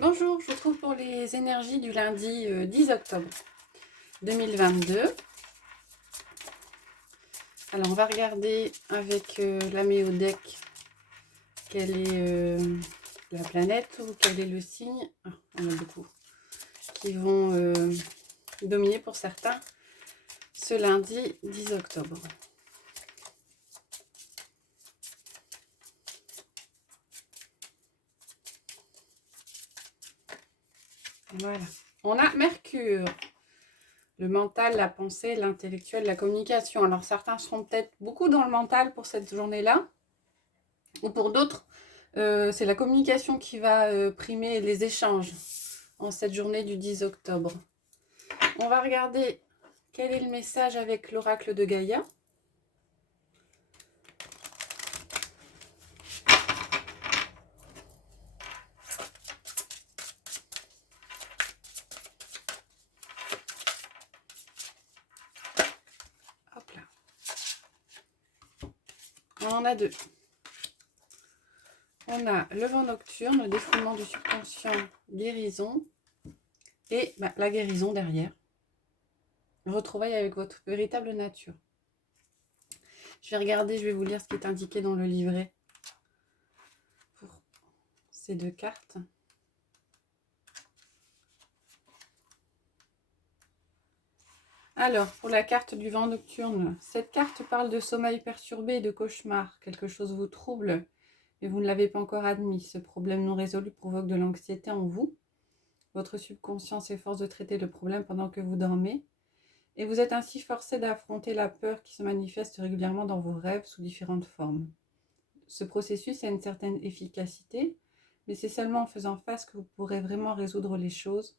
Bonjour, je vous retrouve pour les énergies du lundi 10 octobre 2022. Alors, on va regarder avec la Méodec quelle est la planète ou quel est le signe. Ah, on a beaucoup qui vont dominer pour certains ce lundi 10 octobre. Voilà. On a Mercure, le mental, la pensée, l'intellectuel, la communication. Alors, certains seront peut-être beaucoup dans le mental pour cette journée-là. Ou pour d'autres, c'est la communication qui va primer les échanges en cette journée du 10 octobre. On va regarder quel est le message avec l'oracle de Gaïa. Hop là. On en a deux. On a le vent nocturne, le défoulement du subconscient, guérison, et la guérison derrière. Retrouvailles avec votre véritable nature. Je vais regarder, je vais vous lire ce qui est indiqué dans le livret pour ces deux cartes. Alors, pour la carte du vent nocturne, cette carte parle de sommeil perturbé et de cauchemar. Quelque chose vous trouble et vous ne l'avez pas encore admis. Ce problème non résolu provoque de l'anxiété en vous. Votre subconscient s'efforce de traiter le problème pendant que vous dormez. Et vous êtes ainsi forcé d'affronter la peur qui se manifeste régulièrement dans vos rêves sous différentes formes. Ce processus a une certaine efficacité, mais c'est seulement en faisant face que vous pourrez vraiment résoudre les choses.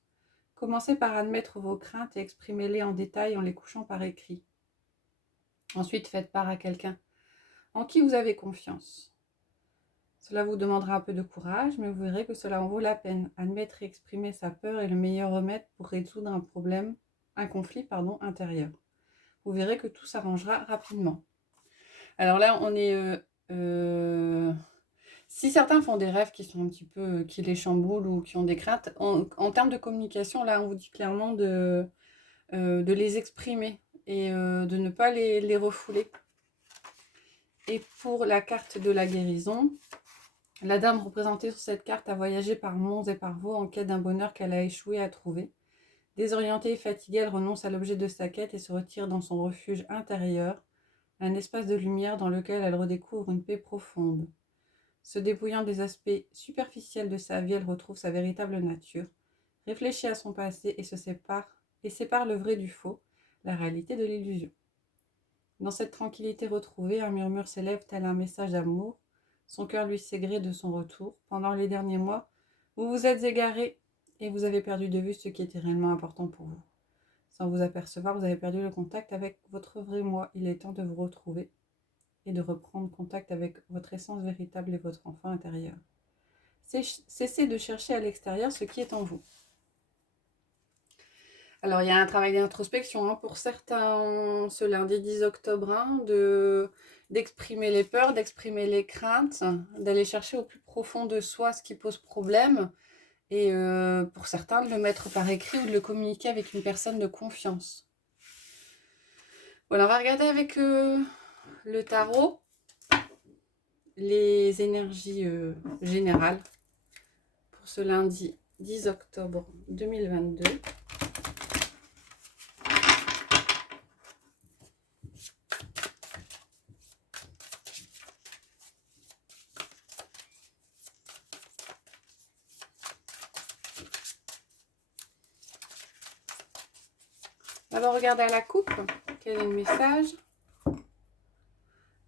Commencez par admettre vos craintes et exprimez-les en détail en les couchant par écrit. Ensuite, faites part à quelqu'un en qui vous avez confiance. Cela vous demandera un peu de courage, mais vous verrez que cela en vaut la peine. Admettre et exprimer sa peur est le meilleur remède pour résoudre un conflit intérieur. Vous verrez que tout s'arrangera rapidement. Alors là, on est... si certains font des rêves qui sont un petit peu... qui les chamboulent ou qui ont des craintes, en termes de communication, là, on vous dit clairement de les exprimer et de ne pas les refouler. Et pour la carte de la guérison, la dame représentée sur cette carte a voyagé par monts et par vaux en quête d'un bonheur qu'elle a échoué à trouver. Désorientée et fatiguée, elle renonce à l'objet de sa quête et se retire dans son refuge intérieur, un espace de lumière dans lequel elle redécouvre une paix profonde. Se dépouillant des aspects superficiels de sa vie, elle retrouve sa véritable nature, réfléchit à son passé et sépare le vrai du faux, la réalité de l'illusion. Dans cette tranquillité retrouvée, un murmure s'élève tel un message d'amour. Son cœur lui sait gré de son retour. Pendant les derniers mois, vous vous êtes égaré et vous avez perdu de vue ce qui était réellement important pour vous. Sans vous apercevoir, vous avez perdu le contact avec votre vrai moi. Il est temps de vous retrouver et de reprendre contact avec votre essence véritable et votre enfant intérieur. Cessez de chercher à l'extérieur ce qui est en vous. Alors, il y a un travail d'introspection pour certains ce lundi 10 octobre, d'exprimer les peurs, d'exprimer les craintes, d'aller chercher au plus profond de soi ce qui pose problème et pour certains de le mettre par écrit ou de le communiquer avec une personne de confiance. Voilà, on va regarder avec le tarot les énergies générales pour ce lundi 10 octobre 2022. On va regarder à la coupe quel est le message.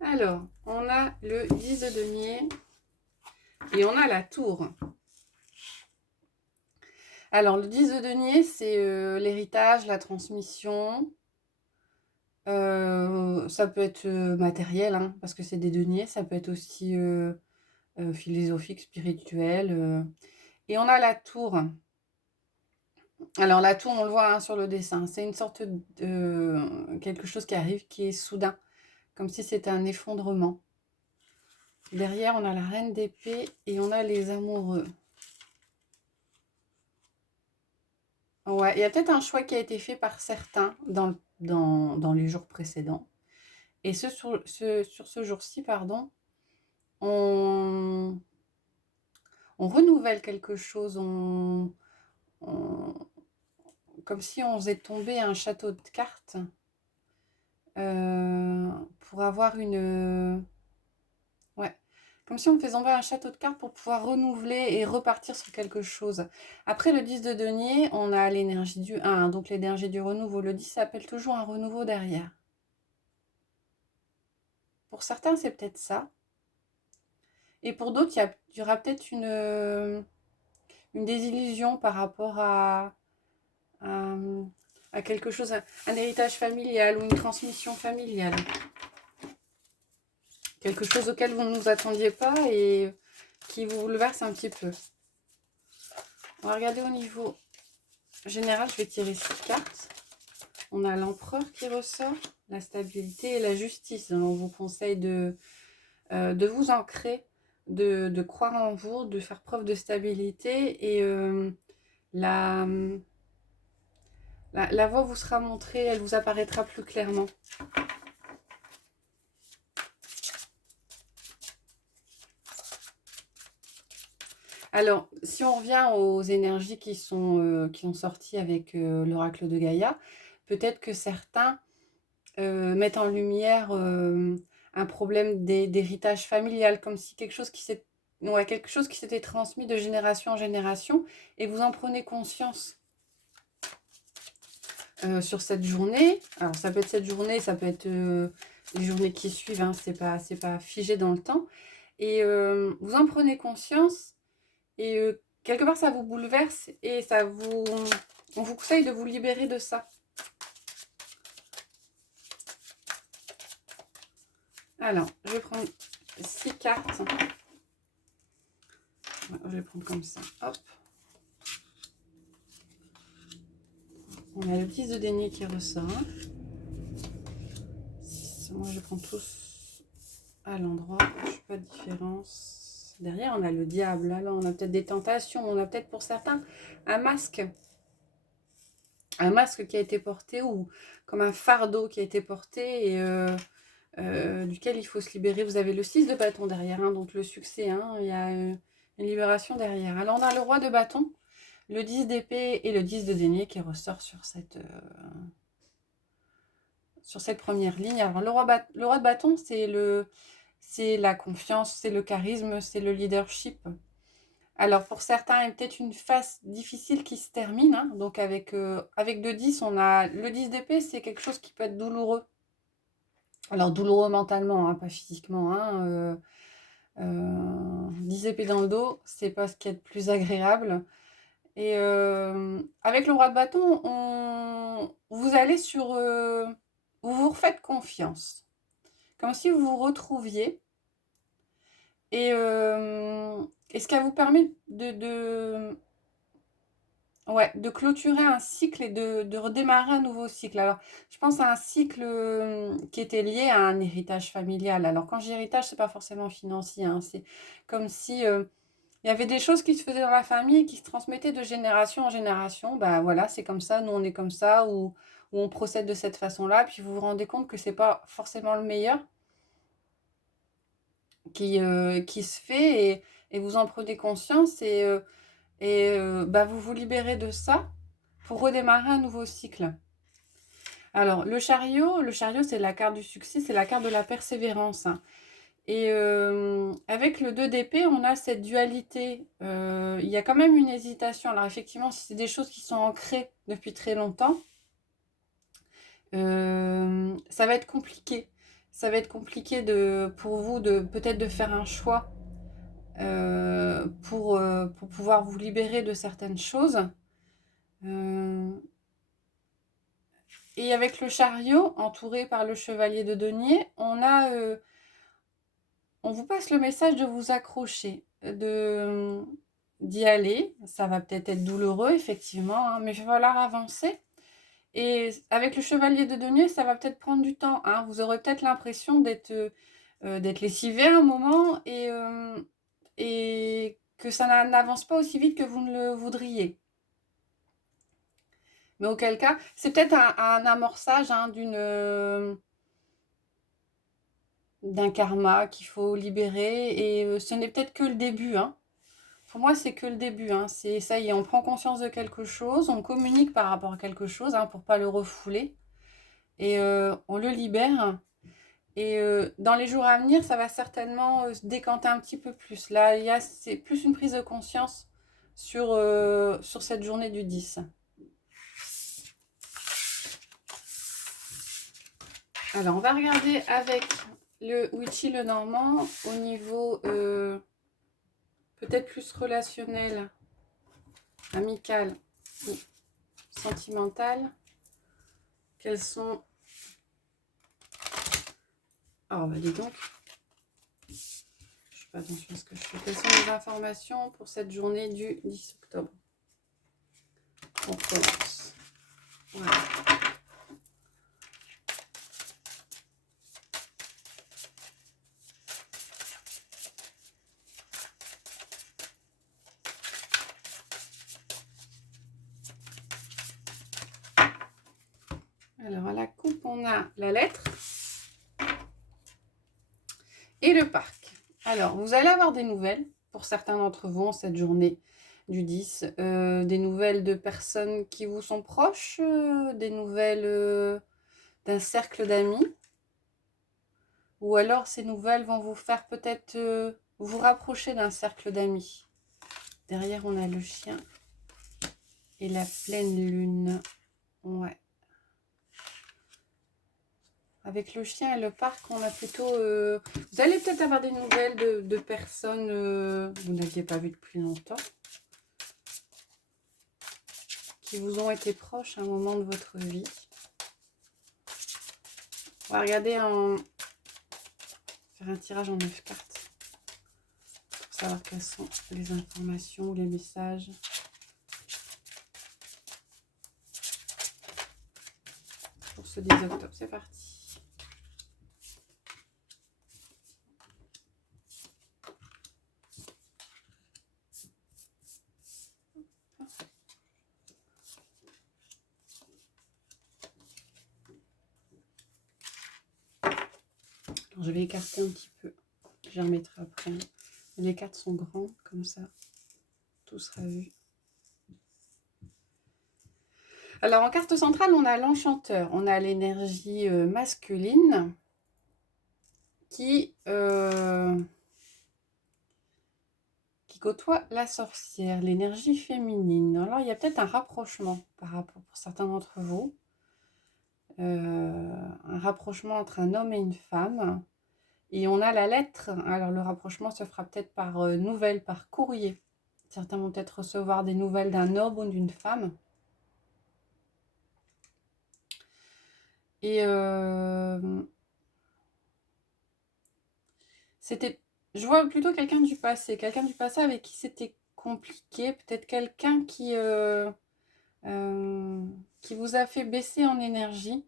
Alors, on a le 10 de denier et on a la tour. Alors, le 10 de denier, c'est l'héritage, la transmission. Ça peut être matériel, parce que c'est des deniers. Ça peut être aussi philosophique, spirituel. Et on a la tour. Alors, la tour, on le voit sur le dessin. C'est une sorte de quelque chose qui arrive, qui est soudain. Comme si c'était un effondrement. Derrière, on a la reine d'épée et on a les amoureux. Ouais, il y a peut-être un choix qui a été fait par certains dans les jours précédents. Et sur ce jour-ci, pardon, on, on renouvelle quelque chose, on- comme si on faisait tomber un château de cartes pour avoir une... Ouais, comme si on faisait tomber un château de cartes pour pouvoir renouveler et repartir sur quelque chose. Après le 10 de denier, on a l'énergie du 1, donc l'énergie du renouveau. Le 10 s'appelle toujours un renouveau derrière. Pour certains, c'est peut-être ça. Et pour d'autres, il y aura peut-être une désillusion par rapport à, à quelque chose, un héritage familial ou une transmission familiale. Quelque chose auquel vous ne vous attendiez pas et qui vous bouleverse un petit peu. On va regarder au niveau général, je vais tirer 6 cartes. On a l'empereur qui ressort, la stabilité et la justice. On vous conseille de vous ancrer, de croire en vous, de faire preuve de stabilité et la, la voie vous sera montrée, elle vous apparaîtra plus clairement. Alors, si on revient aux énergies qui ont sorti avec l'oracle de Gaïa, peut-être que certains mettent en lumière un problème d'héritage familial, comme si quelque chose quelque chose qui s'était transmis de génération en génération, et vous en prenez conscience sur cette journée. Alors, ça peut être cette journée, ça peut être les journées qui suivent, hein, c'est pas figé dans le temps. Et vous en prenez conscience, et quelque part, ça vous bouleverse, et on vous conseille de vous libérer de ça. Alors, je vais prendre 6 cartes. Je vais prendre comme ça. Hop. On a le 10 de denier qui ressort. Moi, je prends tous à l'endroit. Je ne fais pas de différence. Derrière, on a le diable. Là, on a peut-être des tentations. On a peut-être pour certains un masque. Un masque qui a été porté ou comme un fardeau qui a été porté et duquel il faut se libérer. Vous avez le 6 de bâton derrière, hein, donc le succès. Hein, il y a une libération derrière. Alors, on a le roi de bâton, le 10 d'épée et le 10 de denier qui ressort sur cette première ligne. Alors, le roi de bâton, c'est la confiance, c'est le charisme, c'est le leadership. Alors, pour certains, il y a peut-être une phase difficile qui se termine. Hein. Donc, avec 2-10, on a le 10 d'épée, c'est quelque chose qui peut être douloureux. Alors, douloureux mentalement, hein, pas physiquement. Hein. 10 épées dans le dos, c'est pas ce qui est le plus agréable. Et avec le roi de bâton, vous allez sur... vous vous refaites confiance. Comme si vous vous retrouviez. Et ce qui vous permet ouais, de clôturer un cycle et de redémarrer un nouveau cycle. Alors, je pense à un cycle qui était lié à un héritage familial. Alors, quand j'ai héritage, c'est pas forcément financier. Hein, c'est comme si il y avait des choses qui se faisaient dans la famille et qui se transmettaient de génération en génération. Ben voilà, c'est comme ça, nous on est comme ça, ou on procède de cette façon-là. Puis vous vous rendez compte que c'est pas forcément le meilleur qui se fait et vous en prenez conscience et bah, vous vous libérez de ça pour redémarrer un nouveau cycle. Alors, le chariot c'est la carte du succès, c'est la carte de la persévérance. Hein. Et avec le 2 d'épée, on a cette dualité. Il y a quand même une hésitation. Alors effectivement, si c'est des choses qui sont ancrées depuis très longtemps, ça va être compliqué. Ça va être compliqué pour vous de peut-être de faire un choix pour pouvoir vous libérer de certaines choses. Et avec le chariot, entouré par le chevalier de denier, on vous passe le message de vous accrocher, d'y aller. Ça va peut-être être douloureux, effectivement, hein, mais il va falloir avancer. Et avec le chevalier de denier, ça va peut-être prendre du temps. Hein. Vous aurez peut-être l'impression d'être lessivé à un moment et que ça n'avance pas aussi vite que vous ne le voudriez. Mais auquel cas, c'est peut-être un amorçage hein, d'un karma qu'il faut libérer. Et ce n'est peut-être que le début. Hein. Pour moi, c'est que le début. Hein. C'est ça y est, on prend conscience de quelque chose, on communique par rapport à quelque chose hein, pour pas le refouler. Et on le libère. Et dans les jours à venir, ça va certainement se décanter un petit peu plus. Là, c'est plus une prise de conscience sur cette journée du 10. Alors, on va regarder avec le Witchy le Normand au niveau peut-être plus relationnel, amical ou sentimental. Quels sont... Oh, bah dis donc. Je fais pas attention à ce que je fais. Quelles sont les informations pour cette journée du 10 octobre? On commence. Voilà. Alors, à la coupe, on a la lettre et le parc. Alors, vous allez avoir des nouvelles pour certains d'entre vous en cette journée du 10. Des nouvelles de personnes qui vous sont proches, des nouvelles d'un cercle d'amis. Ou alors, ces nouvelles vont vous faire peut-être vous rapprocher d'un cercle d'amis. Derrière, on a le chien et la pleine lune. Ouais. Avec le chien et le parc, on a plutôt... vous allez peut-être avoir des nouvelles de personnes que vous n'aviez pas vues depuis longtemps. Qui vous ont été proches à un moment de votre vie. On va regarder faire un tirage en 9 cartes. Pour savoir quelles sont les informations ou les messages. Pour ce 10 octobre, c'est parti. Alors, je vais écarter un petit peu. Je les remettrai après. Les cartes sont grandes, comme ça. Tout sera vu. Alors, en carte centrale, on a l'enchanteur. On a l'énergie masculine qui côtoie la sorcière, l'énergie féminine. Alors, il y a peut-être un rapprochement par rapport pour certains d'entre vous. Un rapprochement entre un homme et une femme. Et on a la lettre. Alors, le rapprochement se fera peut-être par nouvelle, par courrier. Certains vont peut-être recevoir des nouvelles d'un homme ou d'une femme. Et je vois plutôt quelqu'un du passé avec qui c'était compliqué, peut-être quelqu'un qui vous a fait baisser en énergie,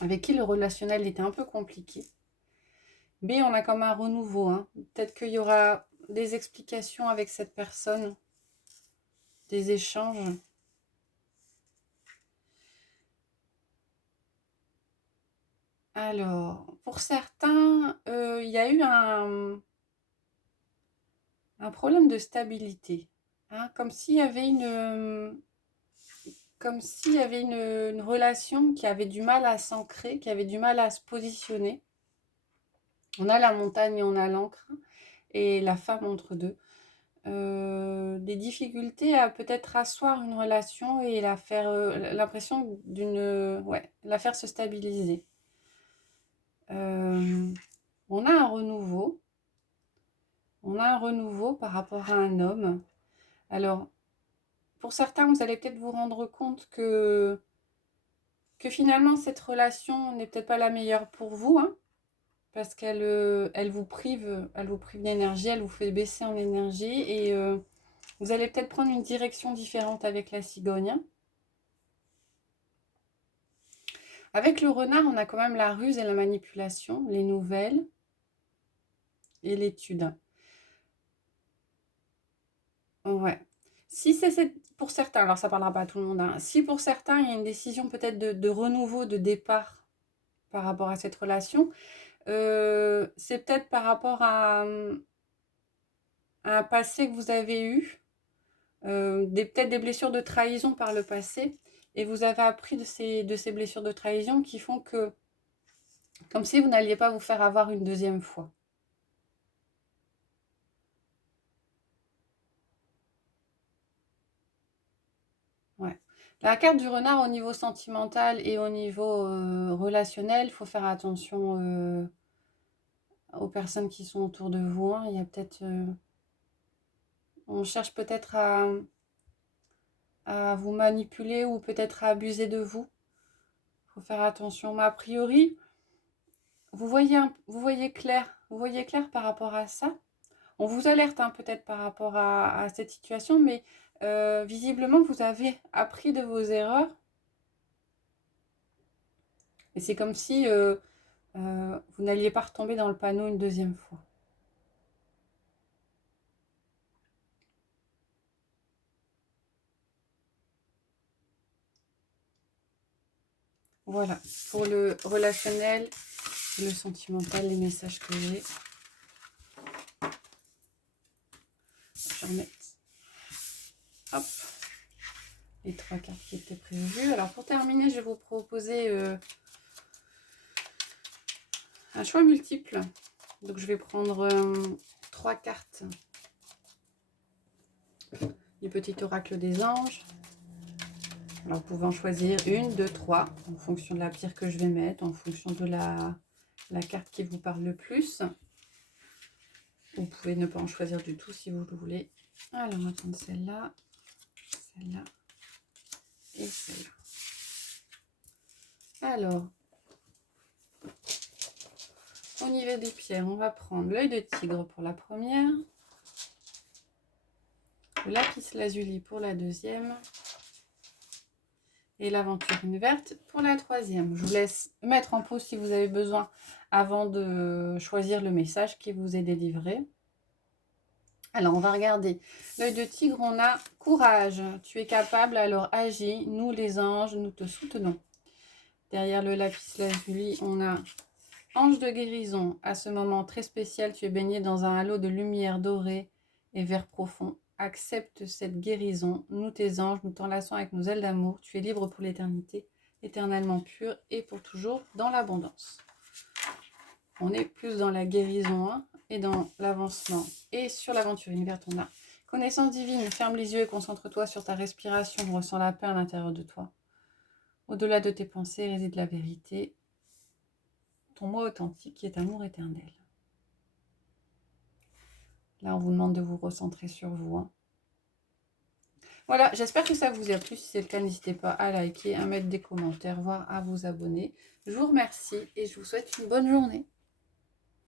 avec qui le relationnel était un peu compliqué. Mais on a comme un renouveau, hein. Peut-être qu'il y aura des explications avec cette personne, des échanges. Alors, pour certains, il y a eu un problème de stabilité, hein, comme s'il y avait une relation qui avait du mal à s'ancrer, qui avait du mal à se positionner. On a la montagne et on a l'encre, et la femme entre deux. Des difficultés à peut-être asseoir une relation et la faire l'impression la faire se stabiliser. On a un renouveau. On a un renouveau par rapport à un homme. Alors, pour certains, vous allez peut-être vous rendre compte que finalement, cette relation n'est peut-être pas la meilleure pour vous, hein, parce qu'elle vous prive d'énergie, elle vous fait baisser en énergie, et vous allez peut-être prendre une direction différente avec la cigogne. Avec le renard, on a quand même la ruse et la manipulation, les nouvelles et l'étude. Ouais. Si c'est pour certains, alors ça ne parlera pas à tout le monde, hein. Si pour certains, il y a une décision peut-être de renouveau, de départ par rapport à cette relation, c'est peut-être par rapport à un passé que vous avez eu, peut-être des blessures de trahison par le passé, et vous avez appris de ces blessures de trahison qui font que, comme si vous n'alliez pas vous faire avoir une deuxième fois. Ouais. La carte du renard au niveau sentimental et au niveau relationnel, il faut faire attention aux personnes qui sont autour de vous, hein. Il y a peut-être, on cherche peut-être à vous manipuler ou peut-être à abuser de vous. Il faut faire attention. Mais a priori, vous voyez clair par rapport à ça. On vous alerte, hein, peut-être par rapport à cette situation, mais visiblement, vous avez appris de vos erreurs. Et c'est comme si vous n'alliez pas retomber dans le panneau une deuxième fois. Voilà, pour le relationnel, le sentimental, les messages que j'ai. Je vais remettre, hop, les 3 cartes qui étaient prévues. Alors pour terminer, je vais vous proposer un choix multiple. Donc je vais prendre 3 cartes du petit oracle des anges. Alors vous pouvez en choisir 1, 2, 3, en fonction de la pierre que je vais mettre, en fonction de la carte qui vous parle le plus. Vous pouvez ne pas en choisir du tout si vous le voulez. Alors on va prendre celle-là, celle-là et celle-là. Alors, au niveau des pierres, on va prendre l'œil de tigre pour la première, le lapis lazuli pour la deuxième et l'aventurine verte pour la troisième. Je vous laisse mettre en pause si vous avez besoin avant de choisir le message qui vous est délivré. Alors, on va regarder. L'œil de tigre, on a courage. Tu es capable, alors agis. Nous, les anges, nous te soutenons. Derrière le lapis lazuli, on a ange de guérison. À ce moment très spécial, tu es baigné dans un halo de lumière dorée et vert profond. Accepte cette guérison. Nous, tes anges, nous t'enlaçons avec nos ailes d'amour. Tu es libre pour l'éternité, éternellement pur et pour toujours dans l'abondance. On est plus dans la guérison, hein, et dans l'avancement. Et sur l'aventurine verte, on a connaissance divine. Ferme les yeux et concentre-toi sur ta respiration. Ressens la paix à l'intérieur de toi. Au-delà de tes pensées réside la vérité. Ton moi authentique qui est amour éternel. Là, on vous demande de vous recentrer sur vous, hein. Voilà, j'espère que ça vous a plu. Si c'est le cas, n'hésitez pas à liker, à mettre des commentaires, voire à vous abonner. Je vous remercie et je vous souhaite une bonne journée.